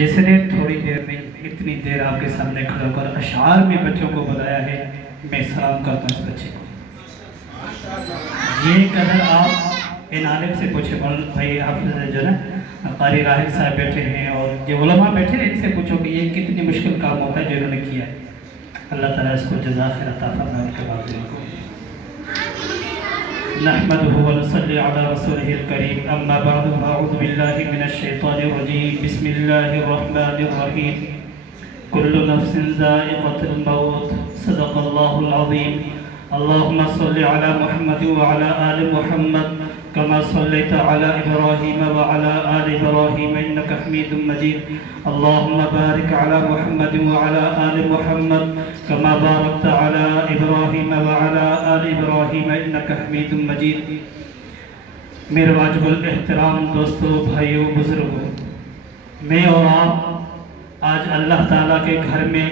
جس نے تھوڑی دیر میں اتنی دیر آپ کے سامنے کھڑا ہو کر اشعار میں بچوں کو بلایا ہے، میں سلام کرتا ہوں اس بچے کو۔ یہ قدر آپ ان عالم سے پوچھے، بھائی حافظ جو نا قاری راحل صاحب بیٹھے ہیں اور جو علماء بیٹھے ہیں، ان سے پوچھو کہ یہ کتنی مشکل کام ہوتا ہے جو انہوں نے کیا ہے۔ اللہ تعالیٰ اس کو جزا خیر عطا فرمائے ان کے والدین کو۔ نحمده ونصلي على رسوله الكريم، اما بعد فاعوذ بالله من الشيطان الرجيم، بسم الله الرحمن الرحيم، كل نفس ذائقة الموت، صدق الله العظيم۔ اللهم صل على محمد وعلى آل محمد كما صليت على إبراهيم وعلى آل إبراهيم إنك حميد مجيد، اللهم بارك على محمد وعلى آل محمد كما باركت على إبراهيم وعلى آل إبراهيم إنك حميد مجيد۔ میرے واجب الاحترام دوستو، بھائیو، بزرگوں، میں اور آپ آج اللہ تعالیٰ کے گھر میں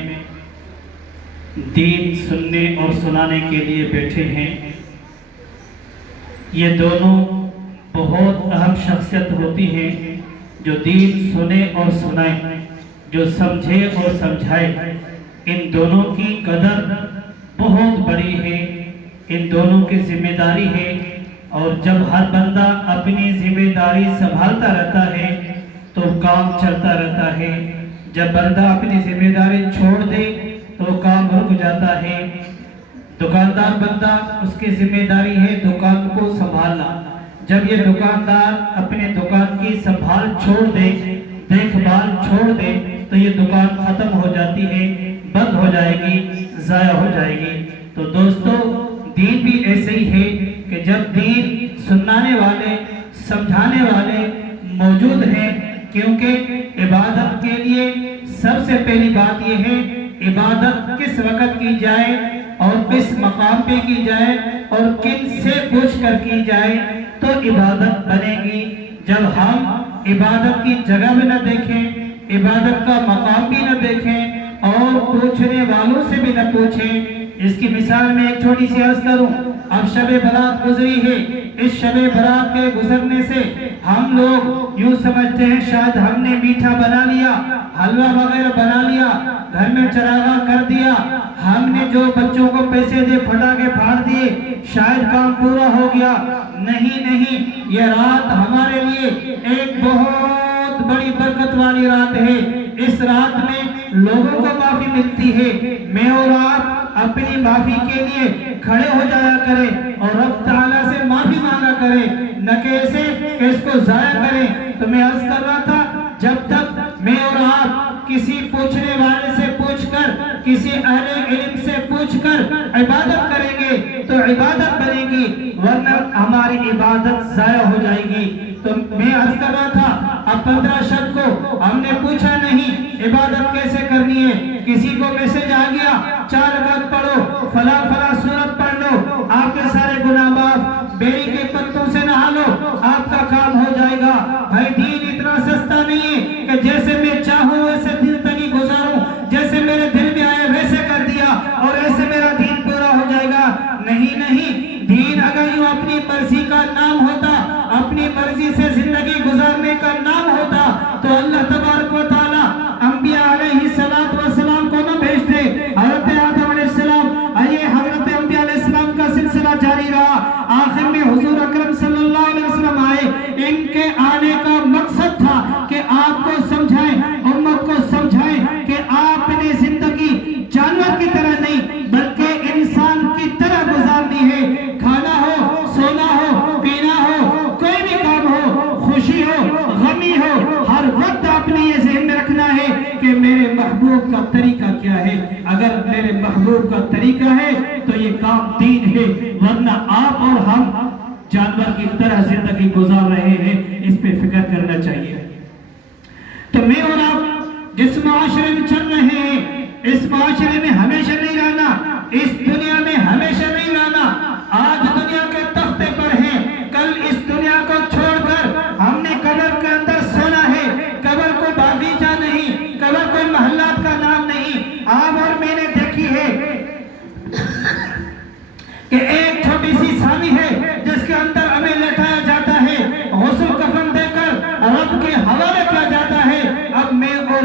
دین سننے اور سنانے کے لیے بیٹھے ہیں۔ یہ دونوں بہت اہم شخصیت ہوتی ہیں جو دین سنے اور سنائے، جو سمجھے اور سمجھائے۔ ان دونوں کی قدر بہت بڑی ہے، ان دونوں کی ذمہ داری ہے، اور جب ہر بندہ اپنی ذمہ داری سنبھالتا رہتا ہے تو کام چلتا رہتا ہے۔ جب بندہ اپنی ذمہ داری چھوڑ دے تو کام رک جاتا ہے۔ دکاندار بندہ، اس کی ذمہ داری ہے دکان کو سنبھالنا۔ جب یہ دکاندار اپنے دکان کی سنبھال چھوڑ دے، دیکھ بھال چھوڑ دے، تو یہ دکان ختم ہو جاتی ہے، بند ہو جائے گی، ضائع ہو جائے گی۔ تو دوستو، دین بھی ایسے ہی ہے کہ جب دین سنانے والے، سمجھانے والے موجود ہیں، کیونکہ عبادت کے لیے سب سے پہلی بات یہ ہے عبادت کس وقت کی جائے اور کس مقام پہ کی جائے اور کن سے پوچھ کر کی جائے تو عبادت بنے گی۔ جب ہم عبادت کی جگہ بھی نہ دیکھیں، عبادت کا مقام بھی نہ دیکھیں اور پوچھنے والوں سے بھی نہ پوچھیں۔ اس کی مثال میں ایک چھوٹی سی عرض کروں۔ اب شب برات گزری ہے، اس شب برات کے گزرنے سے ہم لوگ یوں سمجھتے ہیں شاید ہم نے میٹھا بنا لیا، حلوہ وغیرہ بنا لیا، گھر میں چراغاں کر دیا، ہم نے جو بچوں کو پیسے دے پھٹاکے پھاڑ دیے، شاید کام پورا ہو گیا۔ نہیں، یہ رات ہمارے لیے ایک بہت بڑی برکت والی رات ہے۔ اس رات میں لوگوں کو معافی ملتی ہے۔ میں اور آپ اپنی معافی کے لیے کھڑے ہو جایا کریں اور رب تعالیٰ سے معافی مانگا کریں، نہ کہ ایسے کہ اس کو ضائع کریں۔ تو میں عرض کر رہا تھا، جب تک میں اور آپ کسی پوچھنے والے سے پوچھ کر، کسی اہل علم سے پوچھ کر عبادت کریں گے تو عبادت بنے گی، ورنہ ہماری عبادت ضائع ہو جائے گی۔ تو میں عرض کر رہا تھا، اب 15 شب کو ہم نے پوچھا نہیں عبادت کیسے کرنی ہے۔ کسی کو میسج آ گیا 4 رکعت پڑھو، فلاں سورت پڑھ لو، آپ کے سارے گناہ معاف، بیری کے پتوں سے نہا لو، آپ کا کام ہو جائے گا۔ بھائی دین اتنا سستا نہیں ہے کہ جیسے میں چاہوں ویسے زندگی گزاروں، جیسے میرے دل میں آئے ویسے کر دیا اور ایسے میرا دین پورا ہو جائے گا۔ نہیں، دین اگر یوں اپنی مرضی کا نام ہوتا، اپنی مرضی سے زندگی گزارنے کا نام ہوتا تو اللہ تبارک و تعالی انبیاء علیہ السلام کو نہ بھیجتے۔ حضرت آدم علیہ السلام، آئیے حضرت انبیاء علیہ السلام کا سلسلہ جاری رہا، آخر میں حضور اکرم صلی اللہ علیہ وسلم آئے۔ ان کے آنے کا مقصد تھا کہ آپ کو سمجھائیں، امت کو سمجھائیں کہ آپ نے زندگی جانور کی طرح نہیں بلکہ انسان کی طرح گزارنی ہے۔ کھانا ہو، سونا ہو، پینا ہو، کوئی بھی کام ہو، خوشی ہو، غمی ہو، ہر وقت آپ نے یہ ذہن میں رکھنا ہے کہ میرے محبوب کا طریقہ کیا ہے۔ اگر میرے محبوب کا طریقہ ہے تو یہ کام دین ہے، ورنہ آپ اور ہم جانور کی طرح زندگی گزار رہے ہیں۔ اس پہ فکر کرنا چاہیے۔ تو میں اور آپ جس معاشرے میں چل رہے ہیں، اس معاشرے میں ہمیشہ نہیں رہنا، اس دنیا میں ہمیشہ نہیں رہنا۔ آج دنیا کے تختے پر ہیں، کل اس دنیا کو چھوڑ کر ہم نے قبر کے اندر سونا ہے۔ قبر کو باغیچہ نہیں، قبر کوئی محلات کا نام نہیں۔ آپ اور میں نے دیکھی ہے کہ ایک چھوٹی سی سامی ہے جس کے اندر ہمیں لٹایا جاتا ہے، غسل کفن دے کر رب کے حوالے کیا جاتا ہے۔ اب میں اور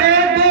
1, 2,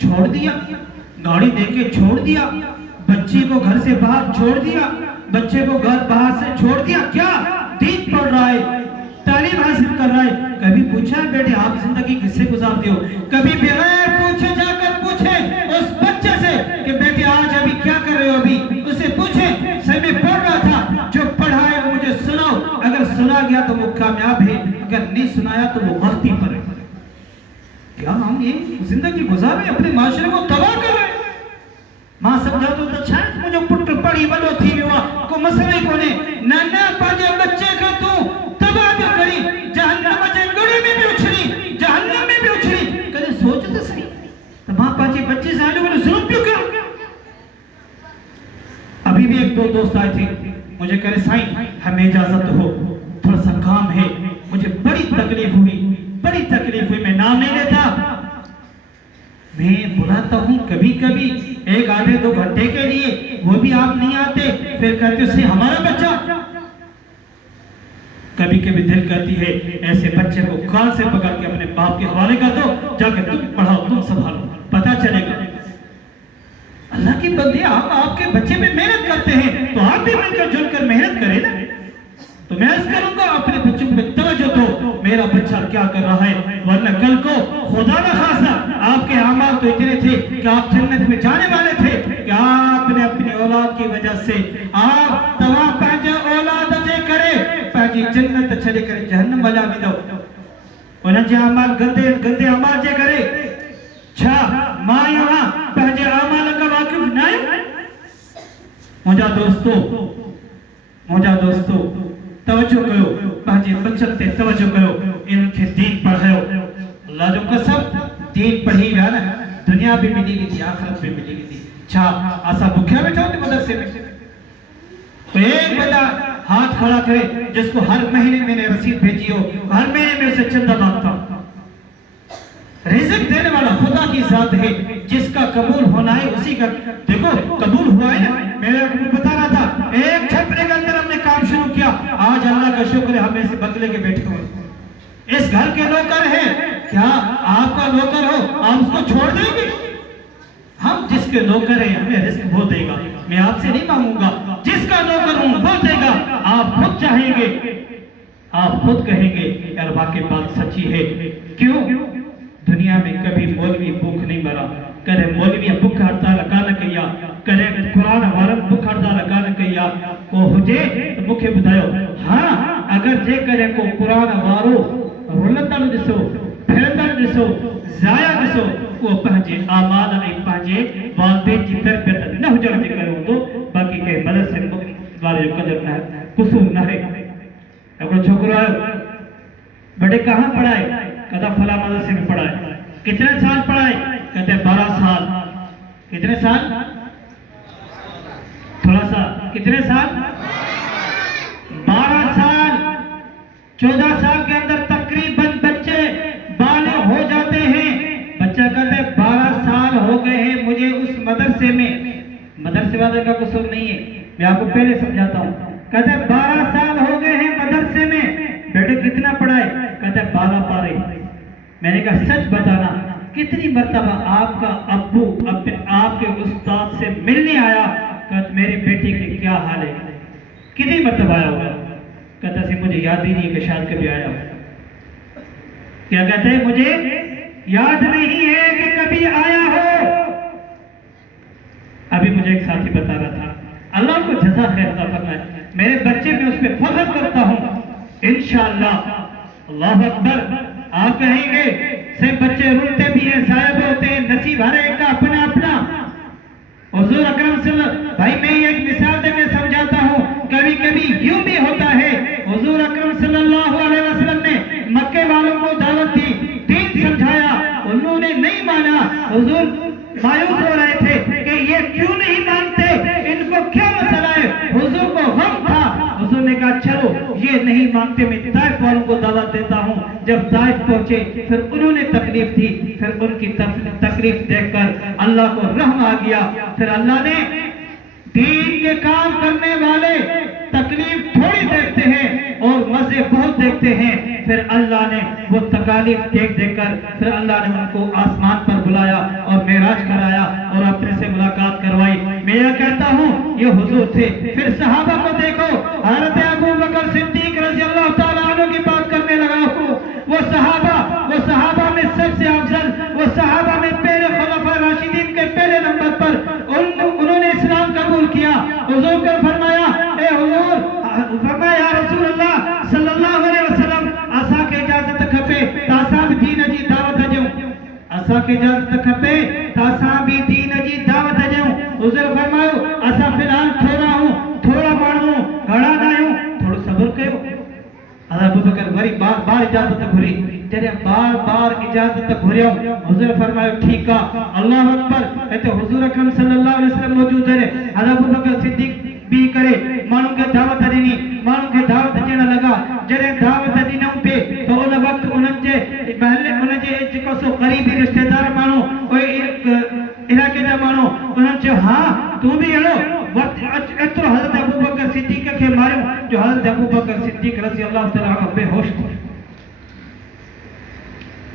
چھوڑ دیا, گاڑی دے کے چھوڑ دیا, بچے کو گھر سے باہر چھوڑ دیا, بچے کو گھر باہر سے چھوڑ دیا. کیا دین پڑھ رہا ہے, تعلیم حاصل کر رہا ہے. کبھی پوچھا بیٹے آپ زندگی کس سے گزارتے ہو؟ کبھی بغیر پوچھے جا کر پوچھیں اس بچے سے کہ بیٹے آج ابھی کیا کر رہے ہو؟ ابھی اسے پوچھیں سر میں پڑھ رہا تھا, جو پڑھا ہے وہ مجھے سناؤ. اگر سنا گیا تو وہ کامیاب ہے, اگر نہیں سنایا تو وہ غلطی پر ہے. کیا ہم یہ زندگی گزار رہے اپنے معاشرے کو تباہ کر رہے ہیں؟ ماں سمجھا تو چھائت مجھے پٹر پڑی بلو تھی ہوا کو مسئلہ کونے نانا پاجے بچے کا تو تباہ بھی کری, جہنم جے گڑی میں بھی اچھلی, جہنم میں بھی اچھلی. کدے سوچ تو صحیح تو ماں پاجے بچے سے آنے والے ظلم کیوں کر. ابھی بھی ایک دو دوست آئے تھے, مجھے کہہ رہے سائیں ہمیں اجازت ہو, تھوڑا سا کام ہے. مجھے بڑی تکلیف ہوئی, میں نام نہیں لیتا. میں بلاتا ہوں کبھی کبھی ایک آدھے 2 گھنٹے کے لیے, وہ بھی آپ نہیں آتے, پھر کہتے سے ہمارا بچہ. کبھی کبھی دل کرتی ہے ایسے بچے کو کان سے پکڑ کے اپنے باپ کے حوالے کر دو, جا کے تم پڑھاؤ, تم سنبھالو, پتہ چلے گا. اللہ کی بندے آپ کے بچے میں محنت کرتے ہیں تو آپ بھی مل کر جل کر محنت کریں نا. تو میں عرض کروں گا اپنے بچوں پہ توجہ دو, میرا بچہ کیا کر رہا ہے, ورنہ کل کو خدا نہ خاصا آپ کے اعمال تو اتنے تھے کہ آپ جنت میں جانے والے تھے کہ آپ نے اپنی اولاد کی وجہ سے آپ تمام پہنچے اولاد اچھے کرے, پہنچی جنت چلے کرے جہنم بجا بھی دو. انہیں جے اعمال گندے اعمال جے کرے چھا ماں یہاں پہنچے اعمال کا واقف نہیں. مجھا دوستو توجہ کرو, پہنچے بچن تے توجہ کرو, ان کے دین پڑھائو. اللہ جو قسم دین پڑھی گا نا, دنیا بھی ملی گی تھی, آخرت بھی ملی گی تھی. چھا آسا بکھیا بیٹھا ہوتے مدرسے میں, تو ایک بندہ ہاتھ کھڑا کرے جس کو ہر مہینے میں نے رسید بھیجی ہو, ہر مہینے میں اسے چندہ مانگتا ہوں. رزق دینے والا خدا کی ذات ہے, جس کا قبول ہونا ہے اسی کا. دیکھو قبول ہوا ہے نا, میں بتا رہا تھا ایک چھپڑے کے اندر ہم نے کام شروع کیا, آج اللہ کا شکر ہے ہم ایسے بنگلے کے بیٹھے ہوئے, اس گھر کے نوکر ہیں. کیا آپ کا نوکر ہو آپ اس کو چھوڑ دیں گے؟ ہم جس کے نوکر ہیں ہمیں رزق وہ دے گا, میں آپ سے نہیں مانگوں گا, جس کا نوکر ہوں وہ دے گا. آپ خود چاہیں گے, آپ خود کہیں گے یار واقعی بات سچی ہے. کیوں دنیا میں کبھی مولوی بھوک نہیں مرا, کرے مولوی بھوک ہڑتال کان کیا, کرے قرآن وارن بھوک ہڑتال کان کیا. کو ہوجے تو مکھے بدھایو, ہاں اگر جے کرے کو قرآن وارو رولتن دسو, پھیرتن دسو, ضائع دسو, وہ پہنچے آمال نہیں پہنچے والدین کی تربیت نہ ہو جانے کرو تو باقی کے مدد سے والے جو قدر نہ ہے قصور نہ ہے. اگر چھوکر آئے بڑے کہاں پڑھائے, کہتا فلا مدرسے میں پڑھائے. کتنے سال پڑھائے, کہتے 12 سال. کتنے سال؟ تھوڑا سا کتنے سال؟ 12 سال. 14 سال کے اندر تقریباً بچے بالغ ہو جاتے ہیں. بچہ کہتے 12 سال ہو گئے ہیں مجھے اس مدرسے میں. مدرسے والے کا قصور نہیں ہے, میں آپ کو پہلے سمجھاتا ہوں. کہتے 12 سال ہو گئے ہیں مدرسے میں. بیٹے کتنا پڑھائے, کہتے 12 پارے. میں نے کہا سچ بتانا کتنی مرتبہ آپ کا ابو اپنے آپ کے استاد سے ملنے آیا, کہتے میرے بیٹے کے کیا حال ہے, کتنی مرتبہ آیا ہوگا؟ کہتا سی مجھے یاد ہی نہیں کہ شاید کبھی آیا ہو. کیا کہتے ہیں مجھے یاد نہیں ہے کہ کبھی آیا ہو. ابھی مجھے ایک ساتھی بتا رہا تھا, اللہ کو جزا خیر عطا فرمائے, میرے بچے میں اس پہ فخر کرتا ہوں انشاءاللہ. اللہ اکبر. آپ کہیں گے سے بچے رولتے بھی ہیں, صاحب ہوتے ہیں, نصیب ہر ایک کا اپنا اپنا. حضور اکرم صلی اللہ, بھائی میں ایک مثال دے کے سمجھاتا ہوں, کبھی کبھی یوں بھی ہوتا ہے. حضور اکرم صلی اللہ علیہ وسلم نے مکے والوں کو دعوت دی, دین سمجھایا, انہوں نے نہیں مانا. حضور مایوس ہو رہے تھے کہ یہ کیوں نہیں مانتے, ان کو کیا مسئلہ ہے. حضور کو غم تھا. حضور نے کہا چلو یہ نہیں مانتے, میں طائف والوں کو دعوت دیتا ہوں. جب طائف پہنچے پھر انہوں نے تکلیف دی, پھر ان کی تکلیف دیکھ کر اللہ کو رحم آ گیا. پھر اللہ نے دین کے کام کرنے والے تکلیف تھوڑی دیکھتے ہیں, اور مزے بہت دیکھتے ہیں. پھر اللہ نے وہ تکالیف دیکھ کر پھر اللہ نے ان کو آسمان پر بلایا اور معراج کرایا اور اپنے سے ملاقات کروائی. میں یہ کہتا ہوں یہ حضور تھے. پھر صحابہ کو دیکھو, حضرت ابو بکر صدیق رضی اللہ تعالیٰ عنہ کی بات کرنے لگا ہوں. وہ صحابہ میں سب سے افضل, وہ صحابہ میں پہلے خلفاء راشدین کے پہلے نمبر پر انہوں نے اسلام قبول کیا. حضور کو فرمایا, اے حضور, فرمایا یا رسول اللہ صلی اللہ علیہ وسلم, اسا کے اجازت کھپے تاسا بھی دین جی دعوت ڈیوں. اسا کے اجازت کھپے تاسا بھی دین جی دعوت ڈیوں. حضور فرمایا اسا فی الحال تھوڑا مانو گھڑا نہ ہوں, تھوڑا صبر کیو. حضرت ابو بکر وری بار اجازت گھری. جڑے بار اجازت گھریو, حضور فرمایا ٹھیک ہے, اللہ اکبر. تے حضور اکرم صلی اللہ علیہ وسلم موجود ہے. حضرت ابو بکر صدیق بھی کرے مانو کے دعوت دینی, مانو کے دعوت دینا لگا. جڑے دعوت دینوں پہ تو ان وقت انہن جے محلے انہن جے جکو سو قریبی رشتہ دار مانو او علاقے دا مانو انہن چ ہاں تو بھی ہلو اترو حضرت ابو بکر صدیق کے مارو, جو حضرت ابو بکر صدیق رضی اللہ تعالیٰ عنہ بے ہوش تھے.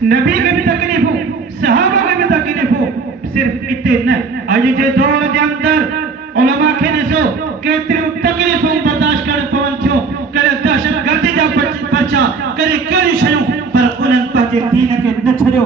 نبی کے بھی تکلیف ہو, صحابہ کے بھی تکلیف ہو. صرف اتنے آج جے دور دے اندر علماء کے نسو کتری تکلیفوں برداشت کر پون تھو, کرے دہشت گردی جا پرچا, کرے کیڑی شیوں, پر انہن پنجے دین کے نہ چھڑیو.